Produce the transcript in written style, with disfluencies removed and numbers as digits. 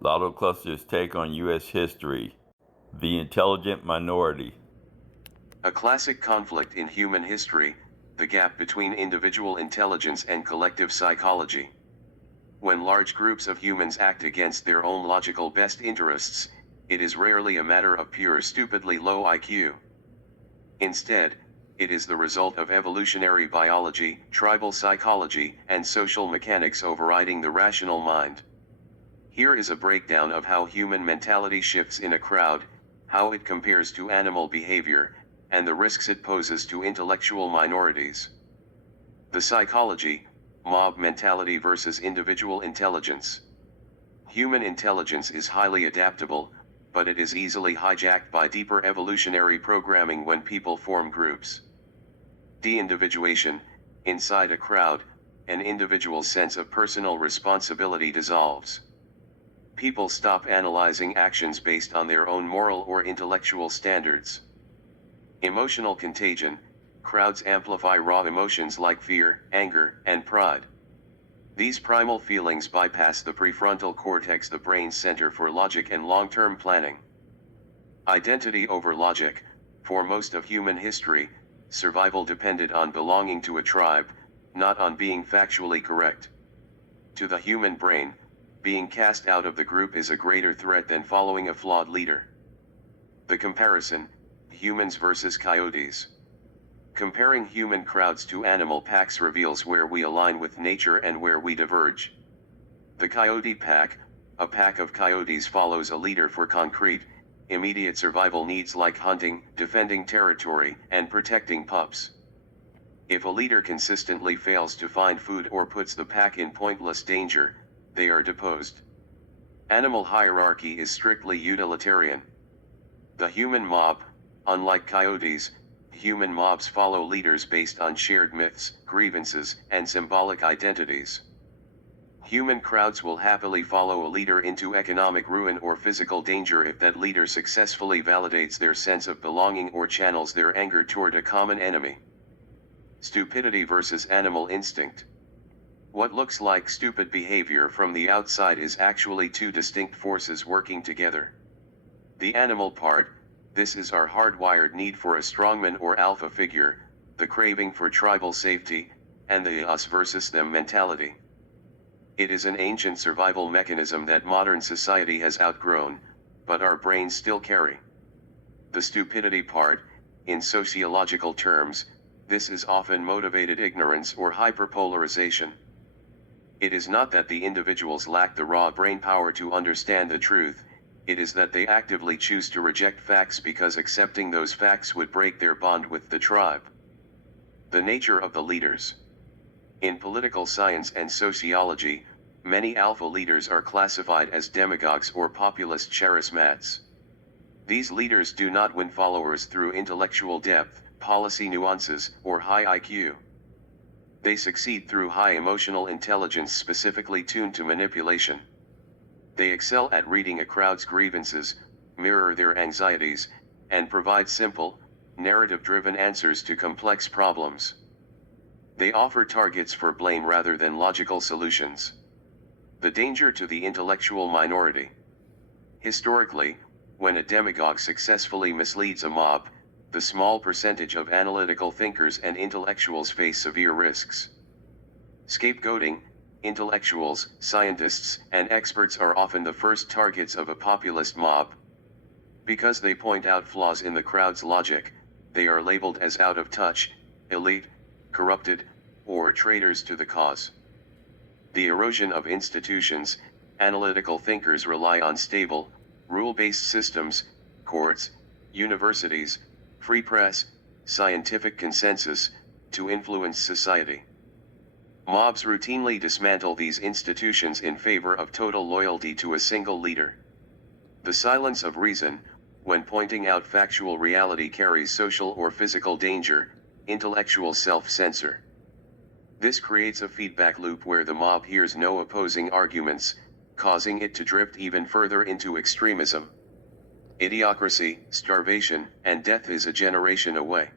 Lotto Cluster's take on U.S. history. The intelligent minority. A classic conflict in human history, the gap between individual intelligence and collective psychology. When large groups of humans act against their own logical best interests, it is rarely a matter of pure stupidly low IQ. Instead, it is the result of evolutionary biology, tribal psychology, and social mechanics overriding the rational mind. Here is a breakdown of how human mentality shifts in a crowd, how it compares to animal behavior, and the risks it poses to intellectual minorities. The psychology, mob mentality versus individual intelligence. Human intelligence is highly adaptable, but it is easily hijacked by deeper evolutionary programming when people form groups. De-individuation, inside a crowd, an individual's sense of personal responsibility dissolves. People stop analyzing actions based on their own moral or intellectual standards. Emotional contagion, crowds amplify raw emotions like fear, anger, and pride. These primal feelings bypass the prefrontal cortex, the brain's center for logic and long-term planning. Identity over logic. For most of human history, survival depended on belonging to a tribe, not on being factually correct. To the human brain, being cast out of the group is a greater threat than following a flawed leader. The comparison, humans versus coyotes. Comparing human crowds to animal packs reveals where we align with nature and where we diverge. The coyote pack, a pack of coyotes follows a leader for concrete, immediate survival needs like hunting, defending territory, and protecting pups. If a leader consistently fails to find food or puts the pack in pointless danger, they are deposed. Animal hierarchy is strictly utilitarian. The human mob, unlike coyotes, human mobs follow leaders based on shared myths, grievances, and symbolic identities. Human crowds will happily follow a leader into economic ruin or physical danger if that leader successfully validates their sense of belonging or channels their anger toward a common enemy. Stupidity versus animal instinct. What looks like stupid behavior from the outside is actually two distinct forces working together. The animal part, this is our hardwired need for a strongman or alpha figure, the craving for tribal safety, and the us versus them mentality. It is an ancient survival mechanism that modern society has outgrown, but our brains still carry. The stupidity part, in sociological terms, this is often motivated ignorance or hyperpolarization. It is not that the individuals lack the raw brain power to understand the truth, it is that they actively choose to reject facts because accepting those facts would break their bond with the tribe. The nature of the leaders. In political science and sociology, many alpha leaders are classified as demagogues or populist charismats. These leaders do not win followers through intellectual depth, policy nuances, or high IQ. They succeed through high emotional intelligence specifically tuned to manipulation. They excel at reading a crowd's grievances, mirror their anxieties, and provide simple, narrative-driven answers to complex problems. They offer targets for blame rather than logical solutions. The danger to the intellectual minority. Historically, when a demagogue successfully misleads a mob, the small percentage of analytical thinkers and intellectuals face severe risks. Scapegoating. Intellectuals, scientists, and experts are often the first targets of a populist mob. Because they point out flaws in the crowd's logic, they are labeled as out of touch, elite, corrupted, or traitors to the cause. The erosion of institutions. Analytical thinkers rely on stable, rule-based systems, courts, universities, free press, scientific consensus, to influence society. Mobs routinely dismantle these institutions in favor of total loyalty to a single leader. The silence of reason, when pointing out factual reality carries social or physical danger, intellectual self-censor. This creates a feedback loop where the mob hears no opposing arguments, causing it to drift even further into extremism. Idiocracy, starvation, and death is a generation away.